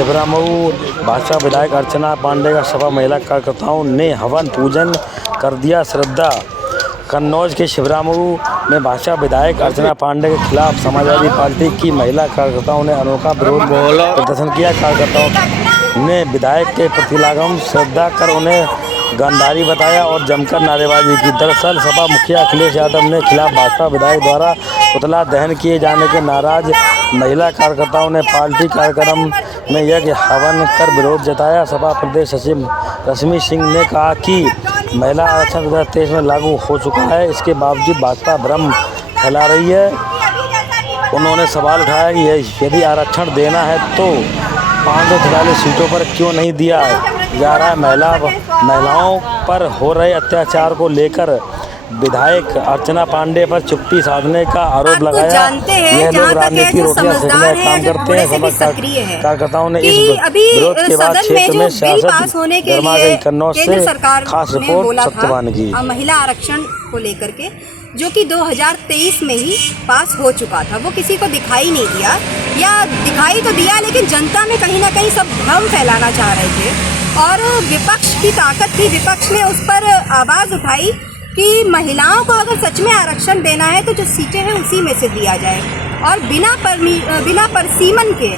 छिबरामऊ भाजपा विधायक अर्चना पांडे का सपा महिला कार्यकर्ताओं ने हवन पूजन कर दिया श्रद्धा। कन्नौज के छिबरामऊ में भाजपा विधायक अर्चना पांडे के खिलाफ समाजवादी पार्टी की महिला कार्यकर्ताओं ने अनोखा विरोध प्रदर्शन किया। कार्यकर्ताओं ने विधायक के प्रतिलागम श्रद्धा कर उन्हें गांधारी बताया और जमकर नारेबाजी की। दरअसल सपा मुखिया अखिलेश यादव ने खिलाफ भाजपा विधायक द्वारा पुतला दहन किए जाने के नाराज महिला कार्यकर्ताओं ने पार्टी कार्यक्रम में यज्ञ हवन कर विरोध जताया। सपा प्रदेश सचिव रश्मि सिंह ने कहा कि महिला आरक्षण 2023 में लागू हो चुका है, इसके बावजूद भाजपा भ्रम फैला रही है। उन्होंने सवाल उठाया कि यदि आरक्षण देना है तो 543 सीटों पर क्यों नहीं दिया जा रहा है। महिलाओं पर हो रहे अत्याचार को लेकर विधायक अर्चना पांडे पर चुप्पी साधने का आरोप लगाया। यह लोग राजनीति रोटियां सेकने का काम करते हैं। सपा कार्यकर्ताओं ने इस विरोध के बाद क्षेत्र में सियासत गरमा गई। कन्नौज से खास रिपोर्ट सत्यवान की। महिला आरक्षण को लेकर के जो कि 2023 में ही पास हो चुका था, वो किसी को दिखाई नहीं दिया, या दिखाई तो दिया लेकिन जनता में कहीं ना कहीं सब भ्रम फैलाना चाह रहे थे। और विपक्ष की ताकत थी, विपक्ष ने उस पर आवाज़ उठाई कि महिलाओं को अगर सच में आरक्षण देना है तो जो सीटें हैं उसी में से दिया जाए, और बिना परसीमन के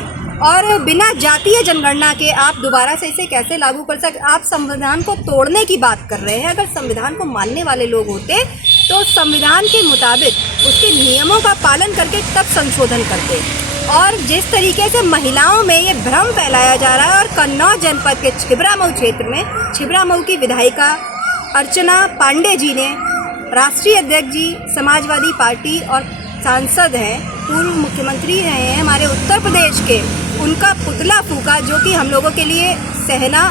और बिना जातीय जनगणना के आप दोबारा से इसे कैसे लागू कर सकते। आप संविधान को तोड़ने की बात कर रहे हैं। अगर संविधान को मानने वाले लोग होते तो संविधान के मुताबिक उसके नियमों का पालन करके तब संशोधन करते। और जिस तरीके से महिलाओं में ये भ्रम फैलाया जा रहा है, और कन्नौज जनपद के छिबरामऊ क्षेत्र में छिबरामऊ की विधायिका अर्चना पांडे जी ने, राष्ट्रीय अध्यक्ष जी समाजवादी पार्टी और सांसद हैं, पूर्व मुख्यमंत्री रहे हैं हमारे उत्तर प्रदेश के, उनका पुतला फूका, जो कि हम लोगों के लिए सहना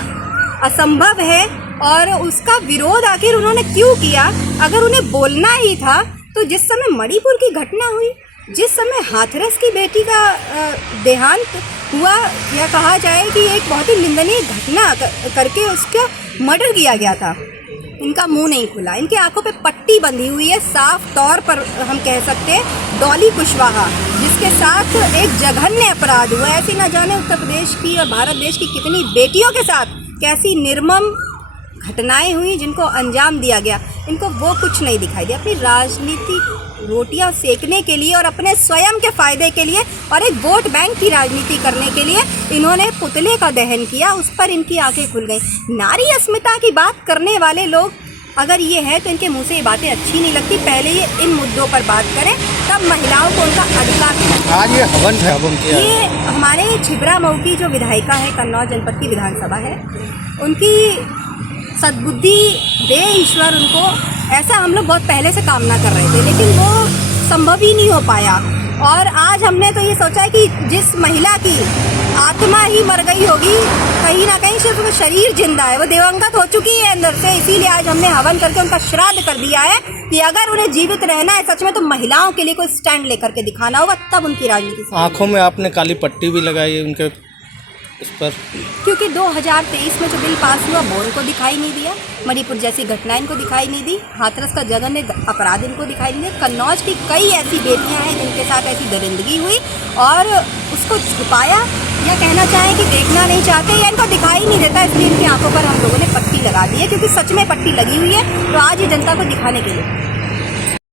असंभव है। और उसका विरोध आखिर उन्होंने क्यों किया? अगर उन्हें बोलना ही था तो जिस समय मणिपुर की घटना हुई, जिस समय हाथरस की बेटी का देहांत हुआ, या कहा जाए कि एक बहुत ही निंदनीय घटना करके उसका मर्डर किया गया था, इनका मुंह नहीं खुला, इनकी आंखों पे पट्टी बंधी हुई है। साफ तौर पर हम कह सकते हैं डॉली कुशवाहा, जिसके साथ एक जघन्य अपराध हुआ। ऐसी न जाने उत्तर प्रदेश की और भारत देश की कितनी बेटियों के साथ कैसी निर्मम घटनाएं हुई जिनको अंजाम दिया गया। इनको वो कुछ नहीं दिखाई दिया। अपनी राजनीतिक रोटियां सेकने के लिए और अपने स्वयं के फायदे के लिए और एक वोट बैंक की राजनीति करने के लिए इन्होंने पुतले का दहन किया। उस पर इनकी आंखें खुल गई। नारी अस्मिता की बात करने वाले लोग अगर ये है तो इनके मुंह से ये बातें अच्छी नहीं लगती। पहले ये इन मुद्दों पर बात करें, तब महिलाओं को उनका अधिकार मिले। आज ये हवन है, हवन किया। ये हमारे छिबरामऊ की जो विधायिका है, कन्नौज जनपद की विधानसभा है, उनकी सद्बुद्धि दे ईश्वर उनको। ऐसा हम लोग बहुत पहले से कामना कर रहे थे, लेकिन वो संभव ही नहीं हो पाया। और आज हमने तो ये सोचा है कि जिस महिला की आत्मा ही मर गई होगी, कहीं ना कहीं सिर्फ वो शरीर जिंदा है, वो दिवंगत हो चुकी है अंदर से, इसीलिए आज हमने हवन करके उनका श्राद्ध कर दिया है कि अगर उन्हें जीवित रहना है सच में तो महिलाओं के लिए कोई स्टैंड लेकर के दिखाना होगा, तब उनकी राजनीति। आँखों में आपने काली पट्टी भी लगाई है उनके इस पर, क्योंकि 2023 में जो बिल पास हुआ वो इनको दिखाई नहीं दिया। मणिपुर जैसी घटना इनको दिखाई नहीं दी। हाथरस का जघन्य अपराध इनको दिखाई नहीं दिया। कन्नौज की कई ऐसी बेटियां हैं जिनके साथ ऐसी दरिंदगी हुई और उसको छुपाया, या कहना चाहें कि देखना नहीं चाहते, या इनको दिखाई नहीं देता, इसलिए इनकी आंखों पर हम लोगों ने पट्टी लगा दी है। क्योंकि सच में पट्टी लगी हुई है, तो आज ये जनता को दिखाने के लिए